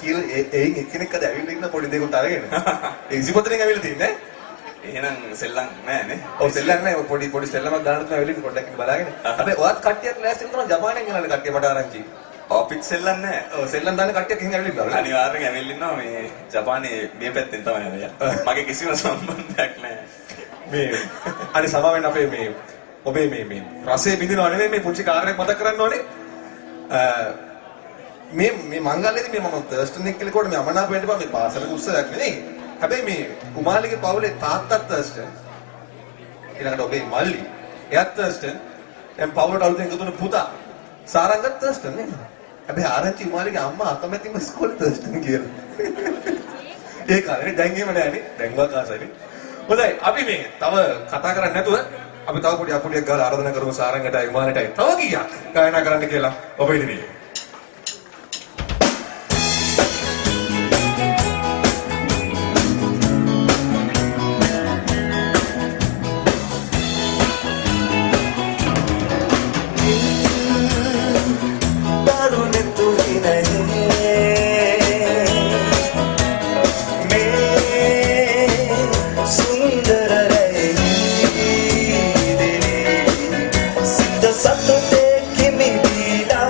කියලා එයින් එක්කෙනෙක් අද ඇවිල්ලා ඉන්න පොඩි දෙයකට අරගෙන. ඒ 25 ඇවිල්ලා තින්නේ. එහෙනම් සෙල්ලම් නෑ නේ. ඔව් සෙල්ලම් නෑ පොඩි සෙල්ලමක් දාන්න තමයි ඇවිල්ලා පොඩ්ඩක් බලාගෙන. හැබැයි ඔයත් කට්ටියක් ලෑස්ති වෙනවා ජපානයෙන් ගෙනල්ලා කට්ටිය මට ආරංචි. අපිත් සෙල්ලම් නෑ. ඔව් සෙල්ලම් දාන්න කට්ටියක් එහෙන් ඇවිල්ලා ඉන්නවා. අනිවාර්යෙන් ඇවිල්ලා ඉන්නවා මේ ජපානයේ මේ පැත්තෙන් තමයි ආවේ. මගේ කිසිම සම්බන්ධයක් නෑ. මේ අනේ සමාවෙන් අපේ මේ ඔබේ මේ රසයේ බින්දිනව නෙමෙයි මේ පුංචි කාර්යයක් මතක් කරන්න ඕනේ. මේ මංගල්‍යයේදී මේ මම තර්ස්ටන් එක්ක කිලකොට මේ අමනාප වෙන්න බෑ මේ පාසලක උත්සවයක් නෙමෙයි. හැබැයි මේ කුමාලිගේ පවුලේ තාත්තත් තර්ස්ටන්. ඊළඟට ඔබේ මල්ලි එයාත් තර්ස්ටන්. දැන් පවුලට අලුතෙන් එකතු වෙන පුතා සාරංගත් තර්ස්ටන් නේ. හැබැයි ආරංචි කුමාලිගේ අම්මා අකමැතිම ඉස්කෝලේ තර්ස්ටන් කියලා. ඒ කාලේ දැන් එහෙම නෑනේ. දැන් වාකාසයිනේ. හොඳයි අපි මේ තව කතා කරන්නේ නැතුව අපි තව පොඩි අපුඩියක් ගාලා ආරාධනා කරමු සාරංගටයි උමානටයි තව කීයක් ගායනා කරන්න කියලා ඔබ ඉදිරියේ. Sato te que me dirá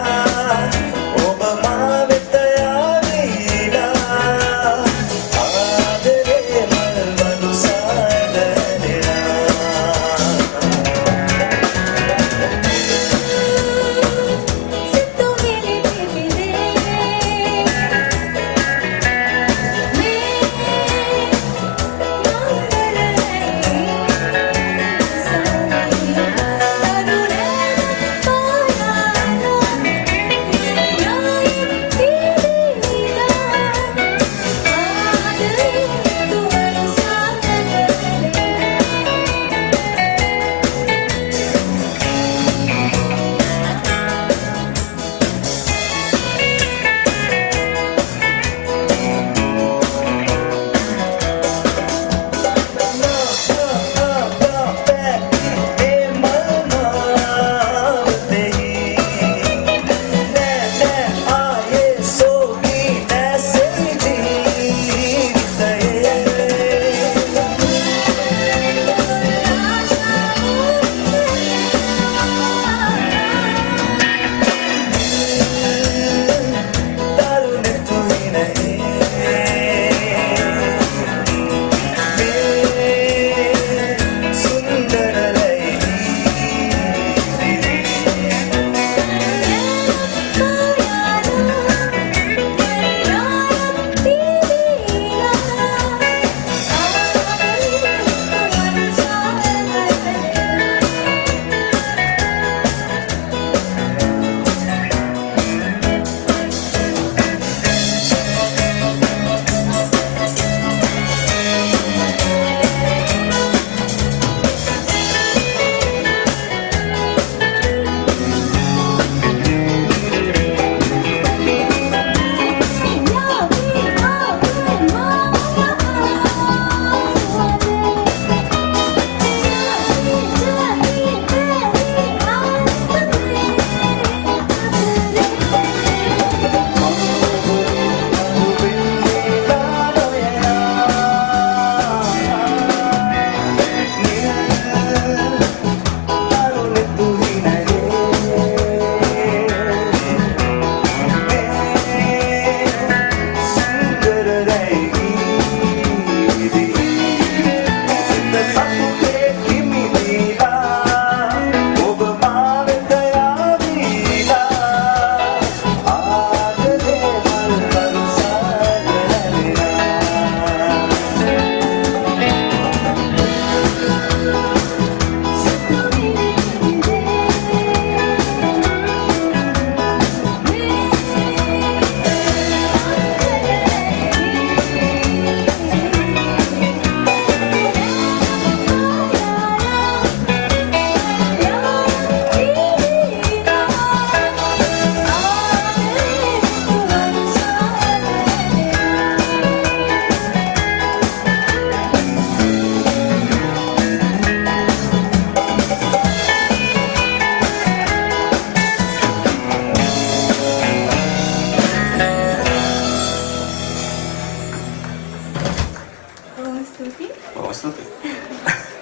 බොහොම ස්තුතියි.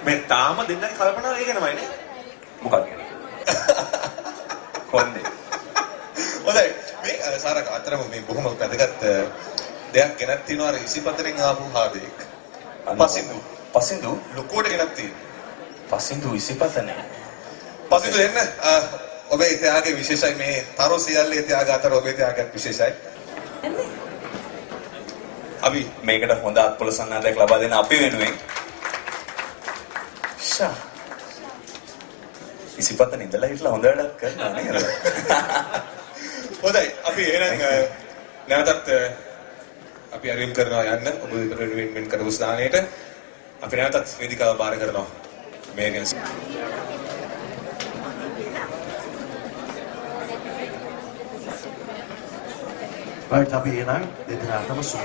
මේ තාම දෙන්නගේ කල්පනාව ඒක නමයිනේ. මොකක්ද කියන්නේ? කොන්දේ. හොඳයි. මේ සාරක අතරම මේ බොහොම වැදගත් දෙයක් ගෙනත් තියෙනවා අර 24 ආපු හාදේක. පසින්දු ලොකුවට ගෙනත් තියෙනවා. පසින්දු 25 නේ. පසින්දු එන්න ඔබේ ත්‍යාගය විශේෂයි මේ තරු සියල්ලේ ත්‍යාග අතර ඔබේ ත්‍යාගයක් විශේෂයි. අපි මේකට හොඳ අත්පොළ සංඝාතයක් ලබා දෙන්න අපි වෙනුවෙන්. ෂා. 25 ඉඳලා හිටලා හොඳ වැඩක් කරනවා නේද? හොඳයි අපි එහෙනම් නැවතත් අපි අරිම් කරනවා යන්න ඔබ වෙනුවෙන් මෙන් කරපු ස්ථානයට අපි නැවතත් වේදිකාව බාර කරනවා මේරියන්. right අපි එනම් දෙදෙනාටම සුබ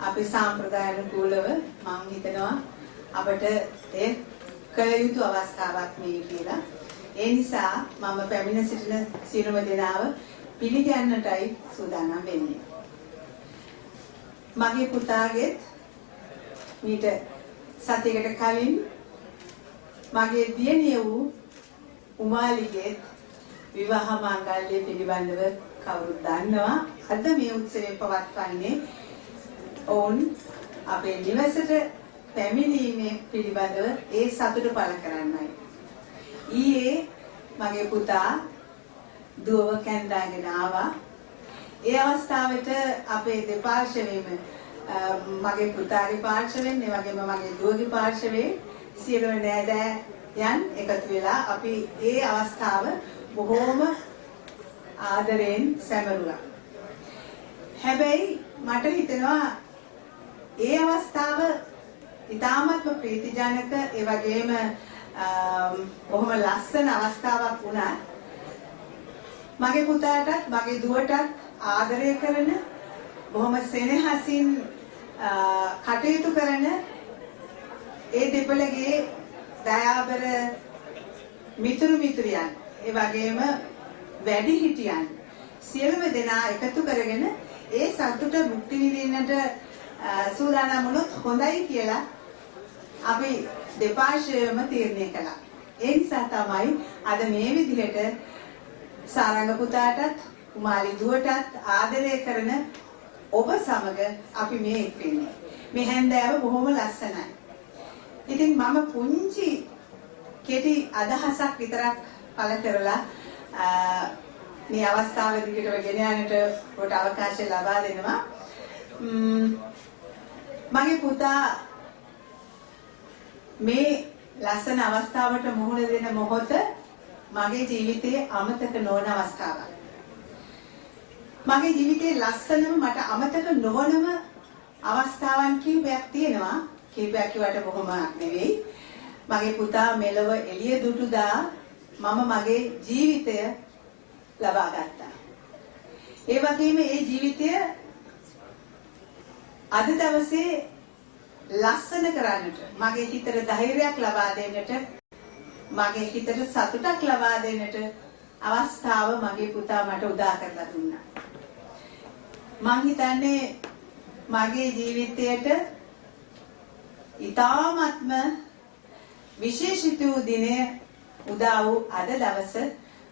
අපි සාම්ප්‍රදායික කුලව මම හිතනවා අපිට ඒ කළ යුතු අවස්ථාවක් මේ කියලා. ඒ නිසා මම පැමිණ සිටින සියලුම දෙනාව පිළිගන්නටයි සූදානම් වෙන්නේ. මගේ පුතාගෙත් මීට සතියකට කලින් මගේ දියණිය වූ උමාලිගෙත් විවාහ මංගල්‍ය පිළිබඳව කවුරුත් දන්නවා. අද මේ උත්සවය පවත්වන්නේ ඔවුන් අපේ නිවසට පැමිණීමේ පිළිබඳව ඒ සතුට පළ කරන්නයි. ඊයේ මගේ පුතා දුවව කැඳාගෙන ආවා. ඒ අවස්ථාවට අපේ දෙපාර්ශ්වයෙන්ම මගේ පුතාගේ පාර්ශ්වයෙන් ඒ වගේම මගේ දුවගේ පාර්ශ්වයේ සියලුම නෑදෑයන් එකතු වෙලා අපි ඒ අවස්ථාව බොහෝම ආදරෙන් සැමරුවා. හැබැයි මට හිතෙනවා ඒ අවස්ථාව ඉතාමත්ම ප්‍රීතිජනක ඒ වගේම බොහොම ලස්සන අවස්ථාවක් වුණා. මගේ පුතාටත් මගේ දුවටත් ආදරය කරන බොහොම සෙනෙහසින් කටයුතු කරන ඒ දෙපළගේ දයාබර මිතුරු මිතුරියන් ඒ වගේම වැඩිහිටියන් සියලුම දෙනා එකතු කරගෙන ඒ සතුට මුක්ති විඳින්නට සූදානම් වුණොත් හොඳයි කියලා අපි දෙපාර්ශ්වයම තීරණය කළා. ඒ නිසා තමයි අද මේ විදිහට සාරංග පුතාටත් කුමාරි දුවටත් ආදරය කරන ඔබ සමග අපි මේ එක් වෙන්නේ. මේ හැන්දෑව බොහොම ලස්සනයි. ඉතින් මම පුංචි කෙටි අදහසක් විතරක් පළ කරලා මේ අවස්ථාව දිගටම ගෙන යන්නට කොට අවකාශය ලබා දෙනවා. මගේ පුතා මේ ලස්සන අවස්ථාවට මුහුණ දෙන මොහොත මගේ ජීවිතයේ අමතක නොවන අවස්ථාවක්. මගේ ජීවිතයේ ලස්සනම මට අමතක නොවනම අවස්ථාවන් කිහිපයක් තියෙනවා. කිහිපයක් කිව්වට බොහොමක් නෙවෙයි. මගේ පුතා මෙලව එළිය දුටුදා මම මගේ ජීවිතය ලබා ගත්තා. ඒ වගේම ඒ ජීවිතය අද දවසේ ලස්සන කරන්නට මගේ හිතට ධෛර්යයක් ලබා දෙන්නට මගේ හිතට සතුටක් ලබා දෙන්නට අවස්ථාව මගේ පුතා මට උදා කරලා දුන්නා. මම හිතන්නේ මගේ ජීවිතයට ඊ타ත්ම විශේෂිත වූ දිනය උදා වූ අද දවස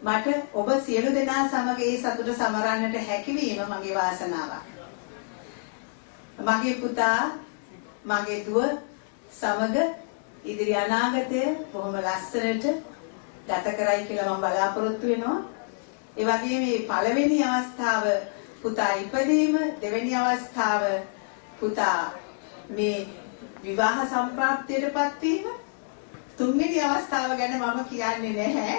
මට ඔබ සියලු දෙනා සමග ඒ සතුට සමරන්නට හැකියවීම මගේ වාසනාවක්. මගේ පුතා මගේ දුව සමග ඉදිරි අනාගතය බොහොම ලස්සනට ගත කරයි කියලා මම බලාපොරොත්තු වෙනවා. ඒ වගේම මේ පළවෙනි අවස්ථාව පුතා ඉපදීම, දෙවෙනි අවස්ථාව පුතා මේ විවාහ සම්ප්‍රාප්තියටපත් වීම, තුන්වෙනි අවස්ථාව ගැන මම කියන්නේ නැහැ.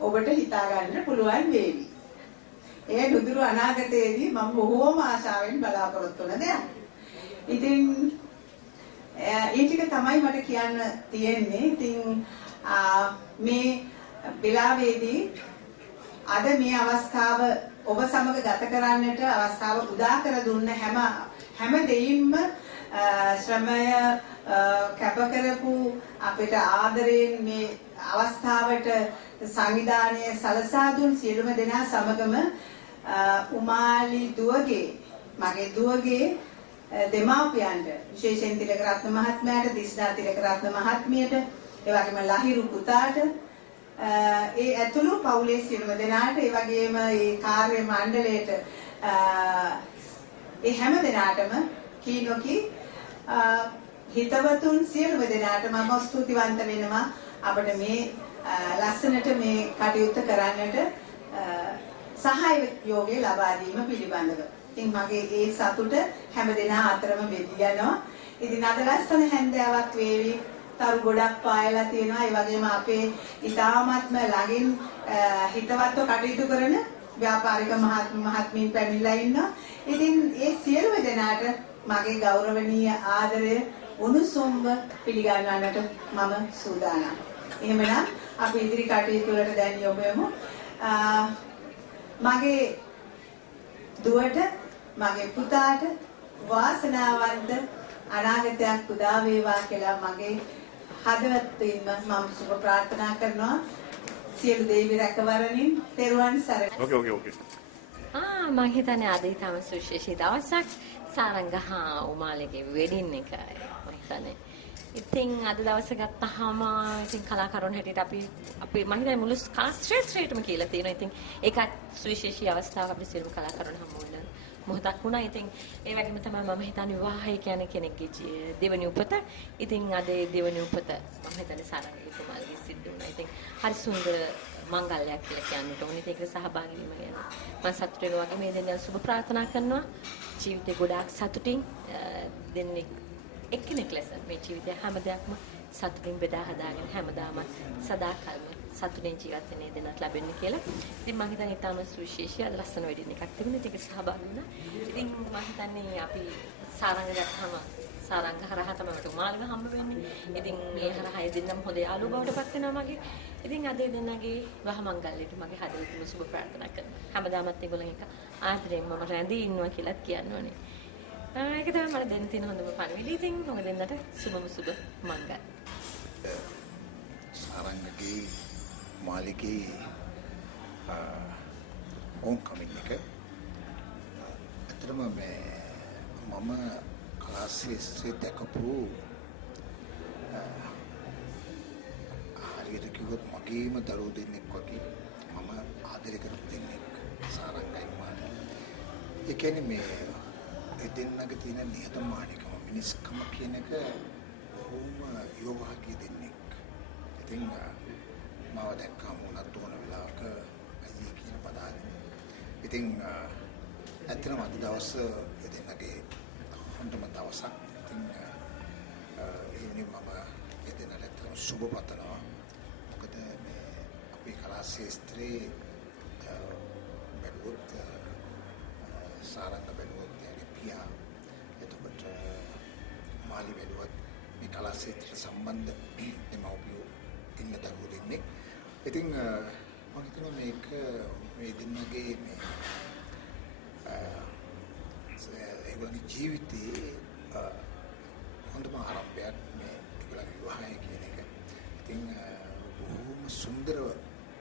ඔබට හිතා ගන්න පුළුවන් වේවි. ඒ නුදුරු අනාගතයේදී මම බොහෝම ආශාවෙන් බලාපොරොත්තු වෙන දෙයක්. ඉතින් ඒ ටික තමයි මට කියන්න තියෙන්නේ. ඉතින් මේ වෙලාවේදී අද මේ අවස්ථාව ඔබ සමග ගත කරන්නට අවස්ථාව උදා කර දුන්න හැම දෙයින්ම ශ්‍රමය කැප කරපු අපිට ආදරයෙන් මේ අවස්ථාවට සංවිධානය සලසා දුන් සියලුම දෙනා සමගම උමාලි දුවගේ මගේ දුවගේ දෙමාපියන්ට විශේෂයෙන් තිලකරත්න මහත්මයාට, දිස්නා තිලකරත්න මහත්මියට, ඒ වගේම ලහිරු පුතාට, ඒ ඇතුළු පවුලේ සියලුම දෙනාට, ඒ වගේම ඒ කාර්ය මණ්ඩලයට, ඒ හැම දෙනාටම කීනොකි හිතවතුන් සියලුම දෙනාට මම ස්තුතිවන්ත වෙනවා අපිට මේ ලස්සනට මේ කටයුත්ත කරන්නට සහයෝගය ලබා දීම පිළිබඳව. ඉතින් මගේ ඒ සතුට හැම දෙනා අතරම බෙදී යනවා. ඉතින් අද ලස්සන හැන්දෑවක් වේවි. තරු ගොඩක් පායලා තියෙනවා. ඒ වගේම අපේ ඉතාමත්ම ළඟින් හිතවත්ව කටයුතු කරන ව්‍යාපාරික මහත්මීන් පැමිණලා ඉන්නවා. ඉතින් ඒ සියලුම දෙනාට මගේ ගෞරවනීය ආදරය උණුසුම්ව පිළිගන්නන්නට මම සූදානම්. එහෙමනම් අපි ඉදිරි කටයුතු වලට දැන් යොමු වෙමු. මගේ දුවට, මගේ පුතාට වාසනාවන්ත අනාගතයක් උදා වේවා කියලා මගේ හදවතින්ම මම සුබ ප්‍රාර්ථනා කරනවා. සියලු දෙවි රැකවරණින් තෙරුවන් සරණයි. ඕකේ. මම හිතන්නේ අද ඊටම සුවිශේෂී දවසක් සාරංග උමාලගේ වෙඩින් එක මම හිතන්නේ. ඉතින් අද දවස ගත්තාම ඉතින් කලාකරුවන් හැටියට අපි මම හිතන්නේ මුළු කලා ශ්‍රේෂ්ඨයටම කියලා තියෙනවා. ඉතින් ඒකත් සුවිශේෂී අවස්ථාවක් අපිට සියලුම කලාකරුවන් හමු වෙන මොහොතක් වුණා. ඉතින් ඒ වගේම තමයි මම හිතන්නේ විවාහය කියන්නේ කෙනෙක්ගේ දෙවනි උපත. ඉතින් අද ඒ දෙවනි උපත මම හිතන්නේ සාරංග කුමාරගේ සිද්ධ වුණා. ඉතින් හරි සුන්දර මංගල්‍යයක් කියලා කියන්නට ඕනේ. ඒකට සහභාගී වීම ගැන මම සතුටු වෙනවා. වගේ මේ දෙන්නා සුබ ප්‍රාර්ථනා කරනවා. ජීවිතේ ගොඩාක් සතුටින් දෙන්නේ එක්කෙනෙක් ලෙස මේ ජීවිතය හැම දෙයක්ම සතුටින් බෙදා හදාගෙන හැමදාම සදාකල්ම සතුටින් ජීවත් වෙන්න දෙන්නත් ලැබෙන්න කියලා. ඉතින් මම හිතන්නේ ඊටම සුවිශේෂී අද ලස්සන වෙඩින් එකක් තිබුණා. ඒකට සහභාගී වුණා. ඉතින් මම හිතන්නේ අපි සාරංග ගත්තාම සාරංග හරහා තමයි මට උමාලව හම්බ වෙන්නේ. ඉතින් මේ හරහා දෙන්නම හොඳ යාළුවෝ බවට පත් වෙනවා මගේ. ඉතින් අද දෙන්නගේ වහ මංගල්‍යයට මගේ හදවතින්ම සුබ ප්‍රාර්ථනා කරනවා. හැමදාමත් ඒගොල්ලන් එක ආදරෙන් මම රැඳී ඉන්නවා කියලාත් කියන්න ඕනේ. ඒක තමයි මට දෙන්න තියෙන හොඳම පණිවිඩය. ඉතින් මොකද දෙන්නට සුබම සුබ මංගල්. සාරංගගේ මාලිගේ ඕම් කමින් එක අතරම මම ක්ලාස්සියේ දැකපු හරියට කිව්වොත් මගේම දරුවෝ දෙන්නෙක් වගේ මම ආදරය කරපු දෙන්නෙක් සාරංගයි මාලි. ඒ කියන්නේ මේ දෙන්නගේ තියෙන නිහතමානීකම මිනිස්කම කියන එක බොහොම යෝගාකී දෙන්නෙක්. ඉතින් මාව දැක්කම උනත් ඕන වෙලාවක අයියේ කියන පදාගෙන. ඉතින් ඇත්තටම අද දවස දෙන්නගේ හොඳම දවසක්. ඉතින් ඒ වෙනුවෙන් මම දෙන්නට ඇත්තටම සුබ පතනවා. මොකද මේ අපේ කලා ශාස්ත්‍රයේ බැලුවොත් සාරංග බැලුවොත් පියා එතකොට මාලි බැලුවත් මේ කලා ක්ෂේත්‍රයට සම්බන්ධ දෙමව්පියෝ ඉන්න දරුවෝ දෙන්නේ. ඉතින් මම හිතනවා මේක මේ දෙන්නගේ මේ ඒගොල්ලන්ගේ ජීවිතේ හොඳම ආරම්භයක් මේ ඒගොල්ලන්ගේ විවාහය කියන එක. ඉතින් බොහොම සුන්දරව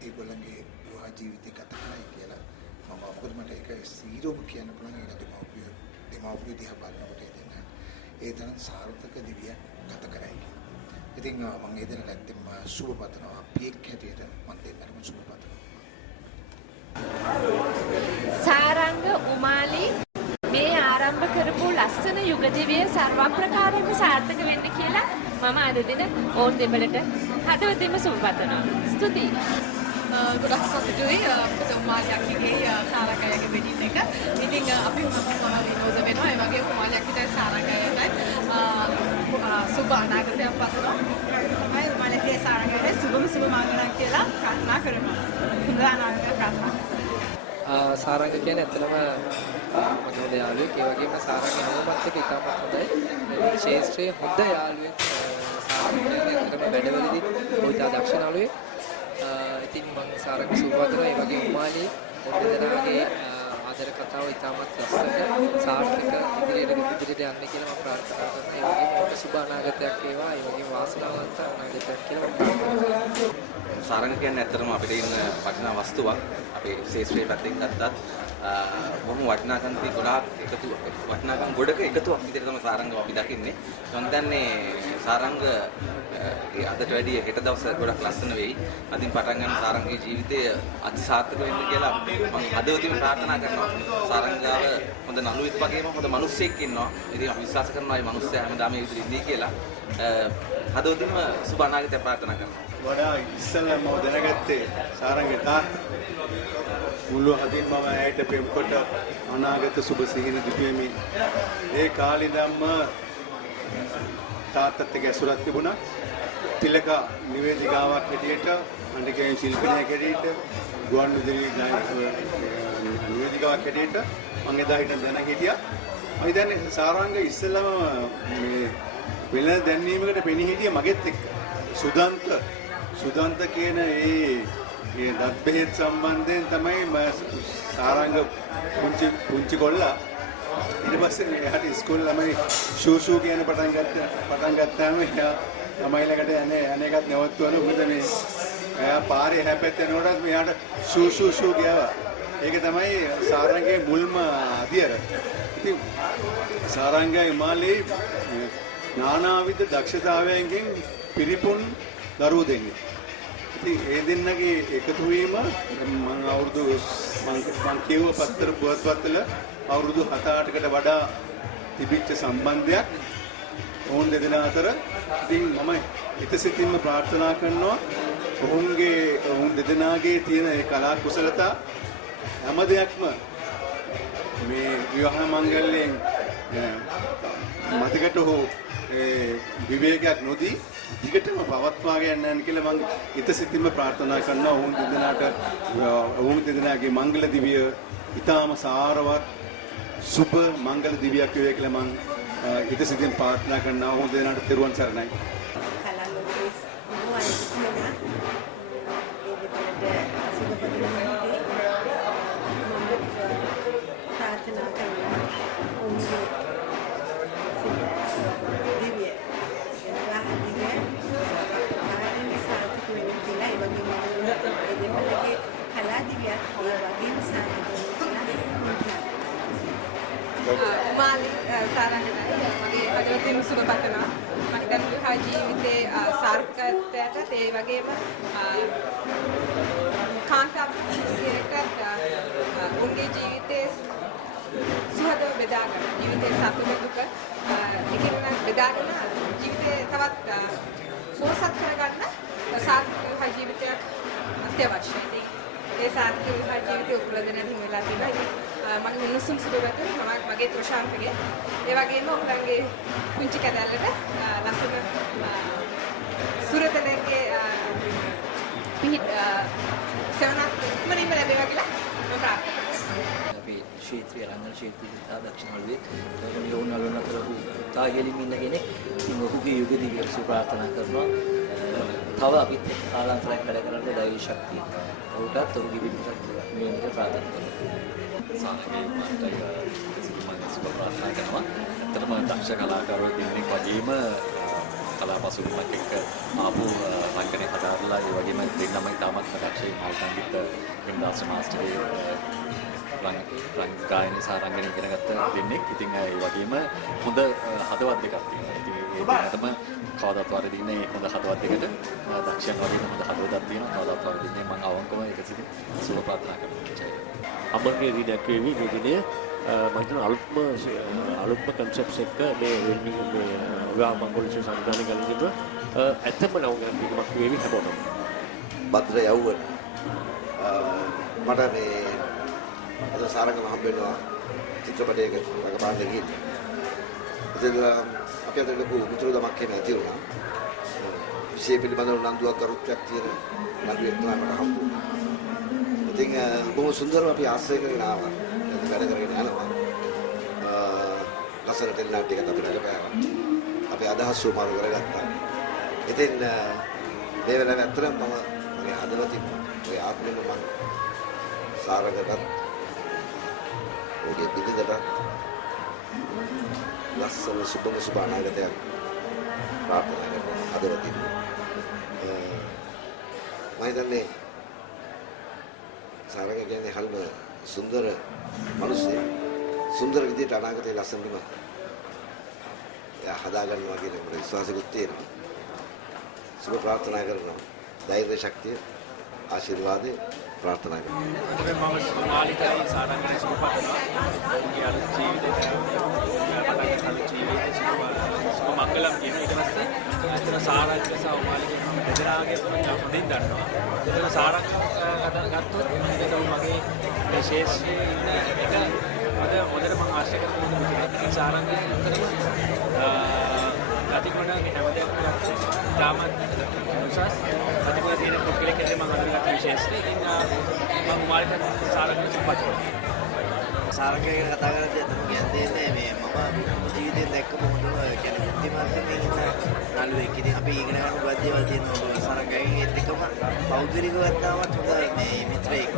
ඒගොල්ලන්ගේ විවාහ ජීවිතය ගත කරයි කියලා මම මොකද මට ඒක සීරෝම කියන්න පුළුවන්. ඒක දෙමව්පියෝ දිහා බලනකොට ඒ තරම් සාර්ථක දිවියක් ගත කරයි කියලා. ඉතින් මම ඒ දෙන්නට ඇත්තම සුබ පතනවා. අපි එක් හැටියට මම දෙන්නටම සුබ පතනවා. සාරංග උමාලි මේ ආරම්භ කරපු ලස්සන යුග දිවිය සර්වප්‍රකාරයෙන්ම සාර්ථක වෙන්න කියලා මම අද දින ඕන් දෙමළට හදවතින්ම සුබ පතනවා. ස්තුතියි. ගොඩක් සතුටුයි මොකද උමාලියක්ගේ සාරංගයගේ වෙඩින් එක. ඉතින් අපි මම විනෝද වෙනවා. ඒ වගේ උමාලියක්ට සාරංගයටයි සුබ අනාගතයක් පතනවා. මම උමාලියගේ සාරංගයට සුබම සුබ මංගලම් කියලා ප්‍රාර්ථනා කරනවා. හොඳ අනාගතයක් ප්‍රාර්ථනා කරනවා. සාරංග කියන්නේ ඇත්තටම මගේ හොඳ යාළුවෙක්. ඒ වගේම සාරංග නෝමත් එක ඉතාමත් හොඳයි. ශාස්ත්‍රීය හොඳ යාළුවෙක්. සාරංග කියන්නේ ඇත්තටම වැඩවලදී බොහෝ දක්ෂ යාළුවෙක්. ඉතින් මම සාරංග සුබවතනවා. ඒ වගේ උමාලි දෙදෙනාගේ ආදර කතාව ඉතාමත් ලස්සන සාර්ථක ඉදිරියට යන්න කියලා මම ප්‍රාර්ථනා කරනවා. ඒ වගේම සුබ අනාගතයක් වේවා. ඒ වගේම වාසනාවන්ත අනාගතයක් කියලා මම ප්‍රාර්ථනා කරනවා. සාරංග කියන්නේ ඇත්තටම අපිට ඉන්න වටිනා වස්තුවක්. අපේ ශාස්ත්‍රීය පැත්තෙන් ගත්තත් බොහොම වටිනාකම් ගොඩාක් එකතු වටිනාකම් ගොඩක එකතුවක් විදිහට තමයි සාරංගව අපි දකින්නේ. මම හිතන්නේ සාරංග අදට වැඩිය හෙට දවස ගොඩක් ලස්සන වෙයි. අදින් පටන් ගන්න සාරංගගේ ජීවිතය අතිසාර්ථක වෙන්න කියලා මම හදවතින් ප්‍රාර්ථනා කරනවා. සාරංගව හොඳ නළුවෙක් වගේම හොඳ මිනිස්සෙක් ඉන්නවා. ඉතින් අපි විශ්වාස කරනවා මේ මිනිස්සයා හැමදාම මේ විදිහට ඉන්නේ කියලා. හදවතින්ම සුබ අනාගතය ප්‍රාර්ථනා කරනවා. වඩා ඉස්සෙල්ලා මම දැනගත්තේ සාරංගේ තාත්තා මුළු හදින් මම ඇයට පෙම් කොට අනාගත සුබ සිහින දිපෙමි. ඒ කාලේ ධම්ම තාත්තත් එක්ක ඇසුරක් තිබුණා. තිලක නිවේදිකාවක් හැටියට අනිකේ ශිල්පිනියක් හැටියට ගුවන්විදුලි නිවේදිකාවක් හැටියට මම එදා හිටන් දැන හිටියා. මම හිතන්නේ සාරංග ඉස්සෙල්ලාම මේ වෙන දැන්වීමකට පෙනී හිටිය මගෙත් එක්ක සුදන්ත කියන ඒ දත් බෙහෙත් සම්බන්ධයෙන් තමයි සාරංග පුංචි කොල්ලා ඊට පස්සේ එයාට ඉස්කෝලේ ළමයි ෂූ කියන පටන් ගත්තාම එයා ළමයි ළඟට යන්නේ එකත් නැවතුණා. මොකද මේ එයා පාරේ හැපෙත් යනකොටත් මෙයාට ෂූ ගියා. ඒක තමයි සාරංගගේ මුල්ම අදියර. ඉතින් සාරංගගේ මාලේ නානාවිධ දක්ෂතාවයන්ගෙන් පිරිපුන් දරුවෝ දෙන්නේ. ඉතින් ඒ දෙන්නගේ එකතු වීම මම අවුරුදු මම කියව පත්තර පුවත්පත්වල අවුරුදු 7-8කට වඩා තිබිච්ච සම්බන්ධයක් ඔවුන් දෙදෙනා අතර. ඉතින් මම හිතසිතින්ම ප්‍රාර්ථනා කරනවා ඔවුන් දෙදෙනාගේ තියෙන ඒ කලා කුසලතා හැම දෙයක්ම මේ විවාහ මංගල්‍යයෙන් මතකට හෝ විවේකයක් නොදී දිගටම පවත්වාගෙන යන්න කියලා මම හිතසිතින්ම ප්‍රාර්ථනා කරනවා. ඔවුන් දෙදෙනාගේ මංගල දිවිය ඊටාම සාරවත් සුබ මංගල දිවියක් වේවා කියලා මම හිතසිතින් ප්‍රාර්ථනා කරනවා. ඔවුන් දෙදෙනාට තෙරුවන් සරණයි. මාලි සාරංගට මගේ හදවතින් සුබ පතනවා. මම හිතන්නේ විවාහ ජීවිතේ සාර්ථකත්වයට ඒ වගේම කාන්තාවකට උන්ගේ ජීවිතේ සුහදව බෙදාගන්න ජීවිතේ සතුට දුක එකිනෙක බෙදාගෙන ජීවිතේ තවත් පොහොසත් කරගන්න සාර්ථක විවාහ ජීවිතයක් අත්‍යවශ්‍යයි. ඒ සාර්ථක විවාහ ජීවිතය උපලදෙන හිමිලා තිබයි. මගේ උණුසුම් සුබපැත මගේ ප්‍රශාන්තගේ ඒ වගේම ඔයගලගේ කුංචි කැදැල්ලට ලස්සන සුරතලගේ පිහිට සවනක් ඉක්මනින්ම ලැබේවා කියලා මම ප්‍රාර්ථනා කරනවා. අපි ක්ෂේත්‍රීය රංගන ක්ෂේත්‍රයේ තා දක්ෂිණවලුවේ යෝනලුන අතර තා යෙලින් ඉන්න කෙනෙක් ඉතින් ඔහුගේ යුග දිවිය ප්‍රාර්ථනා කරනවා. තව අපිත් කාලාන්තරයක් වැඩ කරන්න දෛව ශක්තිය ඔහුටත් ඔහුගේ විදිහට මේක ප්‍රාර්ථනා කරනවා. සානගේ මට සුබ ප්‍රාර්ථනා කරනවා. ඇත්තටම දක්ෂ කලාකරුවෝ දෙන්නෙක් වගේම කලාපසුබිමක් එක්ක ආපු රංගනය හදාරලා ඒ වගේම දෙන්නමයි තාමත් දක්ෂයි මාල්කන්විත වින්දාස මාස්ටර්ගේ රංග ගායන සහ රංගනය ඉගෙන ගත්ත දෙන්නෙක්. ඉතින් ඒ වගේම හොඳ හදවත් දෙකක් තියෙනවා. ඉතින් ඒ දෙන්නටම කවදාවත් වරදින්නේ හොඳ හදවත් දෙකට දක්ෂයන් වගේම හොඳ හදවතක් තියෙනවා. කවදාවත් වරදින්නේ මම අවංකව ඒක සිදු සුබ ප්‍රාර්ථනා කරනවා. අමරණීය දිනයක් වේවි මේ දිනේ මම හිතන අලුත්ම කන්සෙප්ට්ස් එක්ක මේ විවාහ මංගල්‍ය සංවිධානය කරන එක ඇත්තම නවගැන්වීමක් වේවි හැමෝටම. භද්‍ර යවුවන මට මේ අද සාරංගම හම්බ වෙනවා චිත්‍රපටයක රඟපාන්න ගිහින්. ඉතින් අපි අද ලොකු මුතුරුදමක් එහෙම ඇති වුණා. විශේෂ පිළිබඳව නන්දුවක් කරුත්‍යක් තියෙන නළුවෙක් තමයි මට හම්බ වුණා. ඉතින් බොහොම සුන්දරව අපි ආශ්‍රය කරගෙන ආවා. වැඩ කරගෙන යනවා. ලස්සන ටෙලිනාට්‍යයකට අපි රඟපෑවා. අපේ අදහස් සුමාරු කරගත්තා. ඉතින් මේ වෙලාවේ ඇත්තටම මම මගේ හදවතින් ඔය ආත්මෙම මම සාරංගකට ඔගේ පිළිදෙට ලස්සන සුබ අනාගතයක් ප්‍රාර්ථනා කරනවා හදවතින්. මම හිතන්නේ සාරංග කියන්නේ හරිම සුන්දර මිනිස්සේ සුන්දර විදිහට අනාගතේ ලස්සනම හදා ගන්නවා කියන අපේ විශ්වාසෙකුත් තියෙනවා. සුබ ප්‍රාර්ථනා කරනවා. ධෛර්ය ශක්තිය ආශිර්වාදේ ප්‍රාර්ථනා කරනවා. මම මාලිකයි සාරංගනේ සුබපත්නවා. ඊගේ අලුත් ජීවිතේ සුබ මංගලම් කියන ඊට පස්සේ අතන සාරංග සහ මාලිකේ මම දෙදෙනාගේ හොඳින් දන්නවා. ඒතර සාරංග ගත්තොත් ඒක මගේ මේ ශේෂ්ත්‍රයේ ඉන්න එක අද හොඳට මම ආශා කරනවා සාරංගගේ අතිගොඩ මේ හැමදේම දාමත් උසස් අතිගොඩ තියෙන පුද්ගලෙක් ඇතුලේ මම අඳුරගත්ත විශේෂයි. ඉතින් මම මාළිකත් සාරංගගේ සුබපත්නවා. සාරංගගේ කතා කරද්දී තමයි කියන්නේ මේ මම ජීවිතේ දැක්කම හොඳම කියන්නේ බුද්ධිමත්කමින් ඉන්න නළුවෙක්. ඉතින් අපි ඉගෙන ගන්න ගොඩක් දේවල් තියෙනවා සාරංගගෙන් ඒත් එකම පෞද්ගලිකව වත්තාවත් හොඳ මේ මිත්‍රයෙක්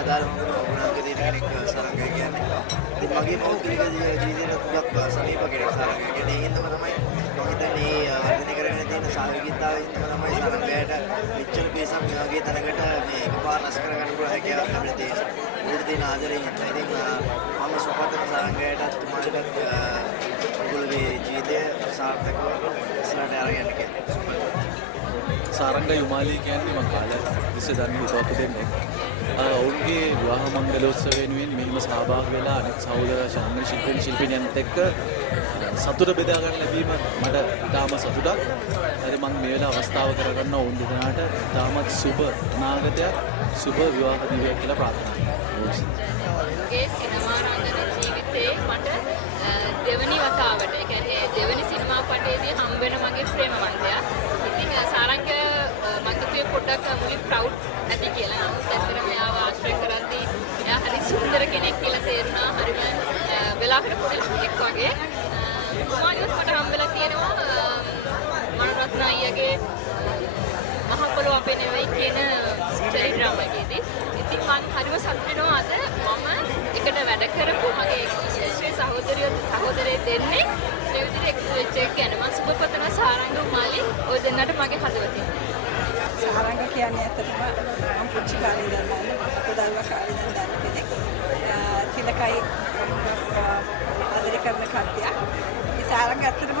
අදාළ ගුණාංග දෙන කෙනෙක් සාරංගය කියන්නේ. ඉතින් මගේ පෞද්ගලික ජීවිතේ ගොඩක් සමීප කෙනෙක් සාරංගය. ඒ හින්දාම තමයි මම හිතන්නේ වර්ධනය කරගෙන තියෙන සහයෝගීතාවයෙන් තමයි සාරංගයට මෙච්චර පිරිසක් මේ වගේ තැනකට මේ එකපාර රැස් කරගන්න පුළුවන් හැකියාවක් අපිට තියෙනවා. ඒකට තියෙන ආදරයෙන් ඉතින් මම සුපතන සාරංගයට තුමාලට ඔයගොල්ලෝගේ ජීවිතය සාර්ථකව ඉස්සරහට අරගෙන යන්න සාරංග යුමාලී කියන්නේ මම කාලයක් තිස්සේ දන්න හිතවත් දෙන්නේ. ඔවුන්ගේ විවාහ මංගලෝත්සව වෙනුවෙන් මෙහිම සහභාගී වෙලා අනෙක් සහෝදර ශාන්‍ය ශිල්පිනියන්ත් එක්ක සතුට බෙදා ගන්න ලැබීම මට ඉතාම සතුටක්. හරි මම මේ වෙලාව අවස්ථාව කරගන්න ඔවුන් දෙදෙනාට ඉතාමත් සුබ අනාගතයක් සුබ විවාහ දිවියක් කියලා ප්‍රාර්ථනා කරනවා. ඒ සිනමා රංගන ජීවිතේ මට දෙවනි වතාවට ඒ කියන්නේ දෙවනි සිනමා පටයේදී හම් වෙන මගේ ප්‍රේමවන්තයා. ඉතින් සාරංග මගේ පොඩ්ඩක් මුලින් ප්‍රවුඩ් ඇති කියලා. නමුත් ඇත්තටම එයාව ආශ්‍රය කරද්දී එයා හරි සුන්දර කෙනෙක් කියලා තේරුණා. හරිම වෙලාවකට පොඩි ළමෙක් වගේ. කොහොමද මට හම්බෙලා තියෙනවා මනරත්න අයියාගේ මහ පොළොව අපේ නෙවෙයි කියන ටෙලිග්‍රෑම් එකේදී. ඉතින් මම හරිම සතුටු වෙනවා අද මම එකට වැඩ කරපු මගේ ශ්‍රේෂ්ඨ සහෝදරයෝ දෙන්නේ මේ විදිහට එක්ස් වෙච්ච එක ගැන මම සුබපතන සාරංග උමාලි ඔය දෙන්නට මගේ හදවතින්. සාරංග කියන්නේ ඇත්තටම මම පුංචි කාලේ ඉඳන් පුදාල්වා කාලේ ඉඳන් දන්න කෙනෙක්. තිලකයි ආදරය කරන කට්ටියක්. ඒ සාරංග ඇත්තටම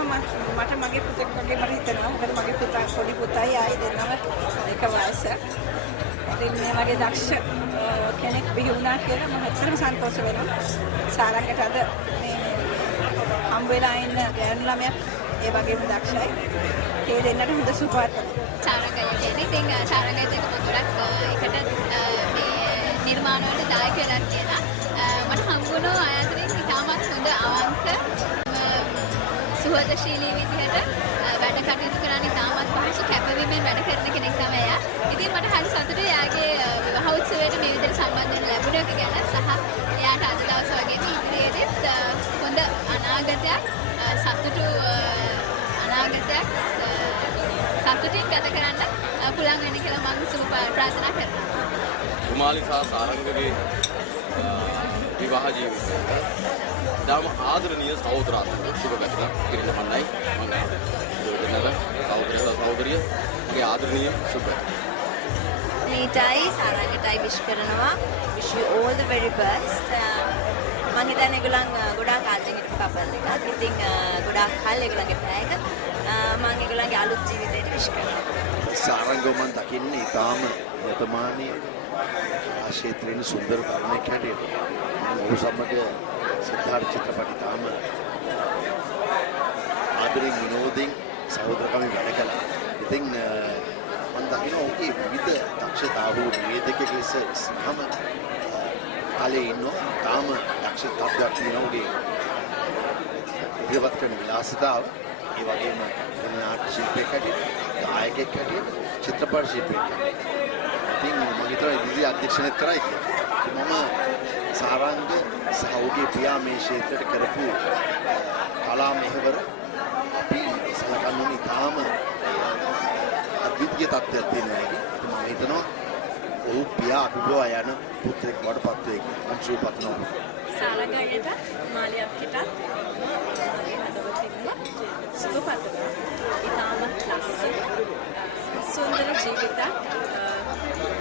මට මගේ පුතෙක් වගේ මට හිතෙනවා. මොකද මගේ පුතා පොඩි පුතයි ආයි දෙන්නම එක වයසක්. ඉතින් මේ වගේ දක්ෂ කෙනෙක් බිහි වුණා කියලා මම ඇත්තටම සන්තෝෂ වෙනවා. සාරංගට අද මේ හම් වෙලා ඉන්න ගෑනු ළමයා ඒ වගේම දක්ෂයි. ඒ දෙන්නට හොඳ සුබපත්. සාරංගය කියන්නේ ඉතින් සාරංගයත් එක්ක මම ගොඩක් එකට මේ නිර්මාණ වලට දායක වෙලා කියලා. මට හම්බුණා අය අතරින් ඉතාමත් හොඳ අවංක සුහදශීලී විදිහට වැඩ කටයුතු කරන්න ඉතාමත් පහසු කැපවීමෙන් වැඩ කරන කෙනෙක් තමයි එයා. ඉතින් මට හරි සතුටුයි එයාගේ විවාහ උත්සවයට මේ විදිහට සම්බන්ධ වෙන්න ලැබුණ එක ගැන සහ එයාට අද දවස් වගේම ඉදිරියේදීත් හොඳ අනාගතයක් සතුටු අනාගතයක් සතුටින් ගත කරන්න පුළුවන් වෙන්න කියලා මම සුබ ප්‍රාර්ථනා කරනවා. කුමාලි සහ සාරංගගේ විවාහ ජීවිතය දාම ආදරණීය සහෝදරාත්මක සුබ ගැටුමක් පිළිගන්නයි මම දෙන්නට සහෝදරිය මගේ ආදරණීය සුබ නීටයි සාරංගටයි විශ් කරනවා. wish you all the very best. මම හිතන්නේ ඒගොල්ලන් ගොඩාක් ආදරෙන් හිටපු කපල් එකක්. ඉතින් ගොඩාක් කල් ඒගොල්ලන්ගේ පැයක මම ඒගොල්ලන්ගේ අලුත් ජීවිතයට විශ් කරනවා. සාරංගව මම දකින්නේ ඊටාම යතමානී ආශේත්‍රේන සුන්දර තරුණයෙක් හැටියට. ඔහු සමග සිද්ධාර්ථ චිත්‍රපටි තාම ආදරෙන් විනෝදෙන් සහෝදරකමින් වැඩ කළා. ඉතින් මම දකිනවා ඔහුගේ විවිධ දක්ෂතාවු වේදිකයක ලෙස ඉස්සරහම කාලේ ඉන්නවා. තාම දක්ෂතාවයක් තියෙනවා ඔහුගේ ඉදිරිපත් කරන විලාසිතාව. ඒ වගේම නාට්‍ය ශිල්පියෙක් හැටියට, ගායකයෙක් හැටියට, චිත්‍රපට ශිල්පියෙක් හැටියට. ඉතින් මම හිතනවා ඉදිරි අධ්‍යක්ෂණය කරයි කියලා. මම සාරංග සහ ඔහුගේ පියා මේ ක්ෂේත්‍රයට කරපු කලා මෙහෙවර අපි සලකන්නේ තාම අද්විතීය තත්ත්වයක් තියෙනවා. මම හිතනවා ඔහු පියා අභිභවා යන පුත්‍රයෙක් බවට පත් වෙයි කියලා. මම සුවපත්නවා. සාරංගයට මාලියක්කට සුබපතනවා. ඉතාමත් ලස්සන සුන්දර ජීවිතයක්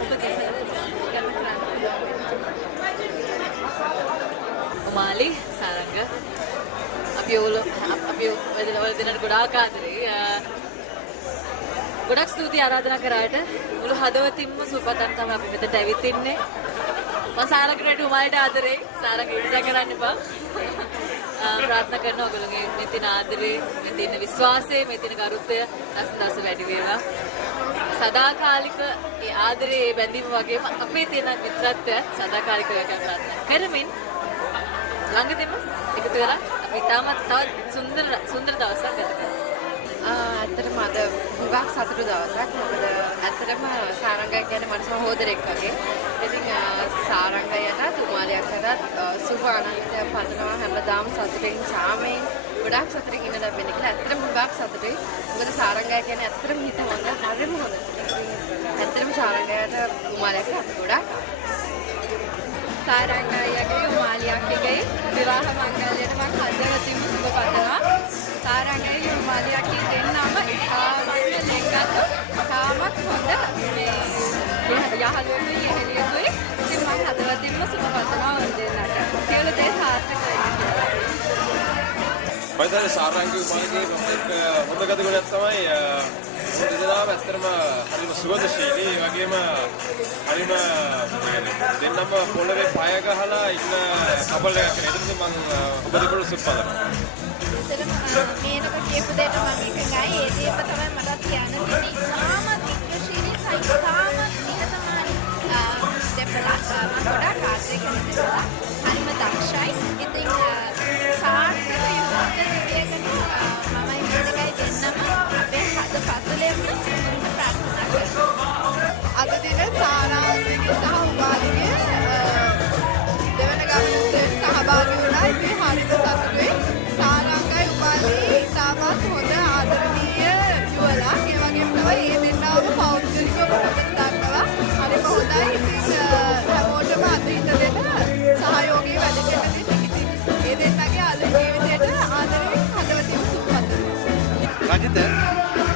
ඔබ ගත කරන්න පුළුවන්. උමාලි සාරංග අපි ඔය දිනට ගොඩාක් ආදරේ. ගොඩක් ස්තුතියි ආරාධනා කරාට මුළු හදවතින්ම සුපතන් තමයි අපි මෙතනට ඇවිත් ඉන්නේ. මම සාරංගට උමාලිට ආදරේ. සාරංග ඉඳලා කරන්න එපා. ප්‍රාර්ථනා කරන ඔයගොල්ලෝගේ මේ තියෙන ආදරේ, මේ තියෙන විශ්වාසය, මේ තියෙන ගරුත්වය දවස් වැඩි වේවා. සදාකාලික ඒ ආදරේ ඒ බැඳීම වගේම අපේ තියෙන මිත්‍රත්වය සදාකාලිකව එකක් ප්‍රාර්ථනා කරමින් ළඟදීම එකතු වෙලා අපි තාමත් තවත් සුන්දර දවසක් ගත කරමු. ඇත්තටම අද හුඟක් සතුටු දවසක්. මොකද ඇත්තටම සාරංගය කියන්නේ මනස හොදරෙක් වගේ. ඉතින් සාරංගයට තුමාලියක්ටත් සුබ අනාගතයක් පතනවා. හැමදාම සතුටින් සාමයෙන් ගොඩාක් සතුටින් ඉන්න ලැබෙන්න කියලා. ඇත්තටම හුඟක් සතුටුයි. මොකද සාරංගය කියන්නේ ඇත්තටම හිත හොඳ, හරිම හොඳ. ඇත්තටම සාරංගයට තුමාලියක්ට ගොඩාක් සාරංගයගේ උමාලියක්ගේ විවාහ මංගල්‍යයට මම හදවතින්ම සුබ පතනවා. සාරංගයගේ උමාලියක්ගේ දෙන්නම ඉතාමත් ලෙන්ගත් තාමත් හොඳ යහළුවෙකුයි යෙහෙළියෙකුයි. ඉතින් මම හදවතින්ම සුබ පතනවා දෙන්නට. සියලු දේ සාර්ථක වෙන්න කියලා. මම සාරංගගේ උමාලියගේ හොඳ ගතිගුණයක් තමයි දෙදෙනාම ඇත්තටම හරිම සුවඳශීලී. ඒ වගේම හරිම දෙන්නම පොළවේ පය ගහලා ඉන්න කපල් එකක් කියන. ඒක මම ඔබ දෙපොළ සුප්පදනවා. මේනක කියපු දෙයට මම එකයි. ඒ දේම තමයි මටත් කියන්න තියෙන්නේ. ඉතාමත් මිත්‍රශීලී සයිතාමත් නිහතමානී දෙපළක් මම ගොඩාක් ආශ්‍රය කරන දෙපළක්. හරිම දක්ෂයි. ඉතින් සාර්ථක යුද්ධයකට මම මේ දෙකයි දෙන්නම අපේ හද පසලෙම ප්‍රාර්ථනා කරනවා. අද දින සාරාංගික සහ උපාලිගේ දෙවන ගමනට සහභාගී වුණා. ඉතින් හරිම සතුටුයි. සාරාංගයි උපාලි ඉතාමත් හොඳ ආදරණීය යුවලා. ඒ වගේම තමයි මේ දෙන්නම පෞද්ගලිකව ප්‍රකට දක්වලා හරිම හොඳයි. ඉතින් හැමෝටම අද ඉඳගෙන සහයෝගී වැඩ කරන මේ දෙන්නගේ අද ජීවිතයට ආදරෙන් හදවතින් සුබපත්. රජිත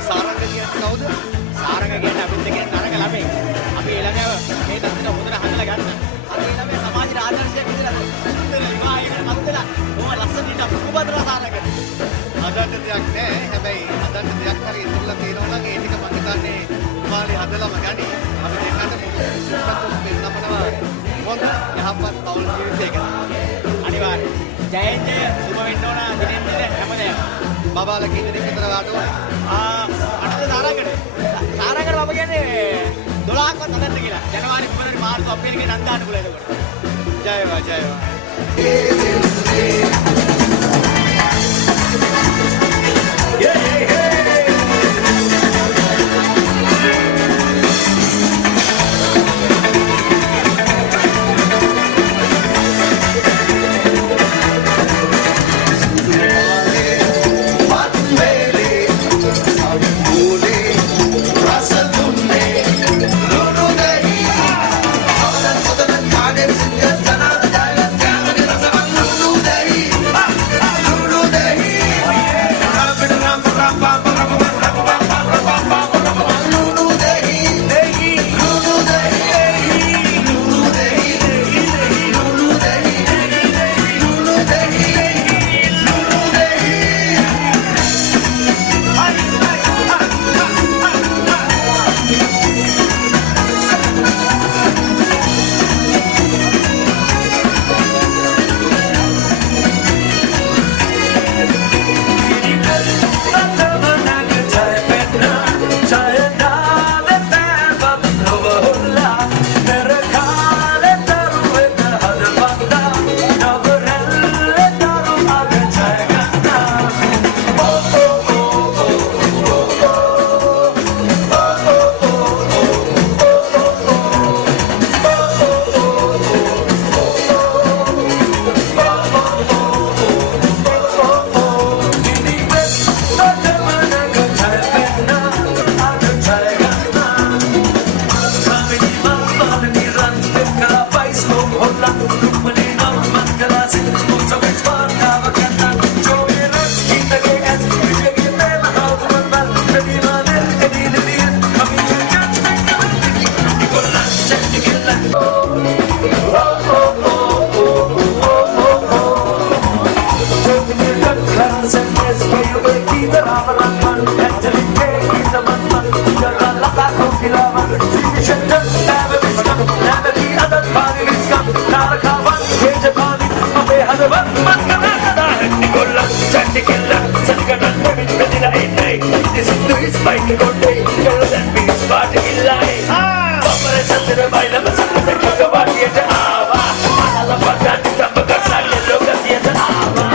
සාරංග කියන්නේ කවුද? සාරංග කියන්නේ අපිත් එක්ක නරක ළමයි. අපි ළඟව මේ දත්තට හොඳට හදලා ගන්න. අපි ළමයි සමාජයේ ආදර්ශයක් විදිහට විවාහයකට මත්තලා කොහොම ලස්සන ඉන්න උපදලා සාරංග. හදන්න දෙයක් නෑ. හැබැයි හදන්න දෙයක් හරි ඉතුරුලා තියෙනවා නම් ඒ ටික මම හිතන්නේ උපාලි හදලාම ගනි. අපි දෙන්නට සුප්පත් වෙන්නමනවා. හොඳ යහපත් පෞල් ජීවිතයක. අනිවාර්යයෙන් ජයෙන් ජය සුබ වෙන්න ඕන දිනෙන් දින හැමදේම. බබාලා කී දෙනෙක් විතර වාට ඕන? අටද සාරංගට මම කියන්නේ 12ක්වත් හදන්න කියලා. ජනවාරි පෙබරවාරි මාර්තු අප්‍රේල් ගේ නන්දාන්න පුළුවන් එතකොට. ජය වේවා ජය වේවා. Hey! bike kotte girl and beats party illai Bamare satira baila masakta kaka wadiyata aawa Anala patati tambaka salle logatiyata aawa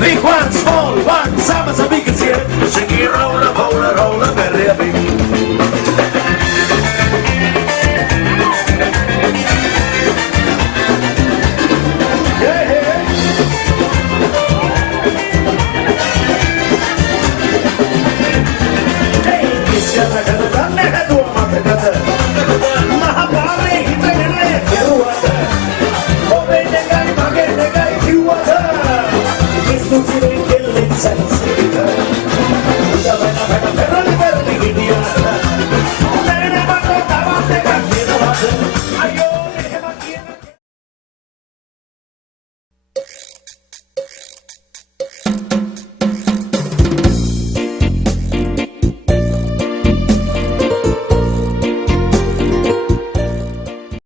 Big one, small one, summer's a big here. Sing it, roll up, very big. Hey, it's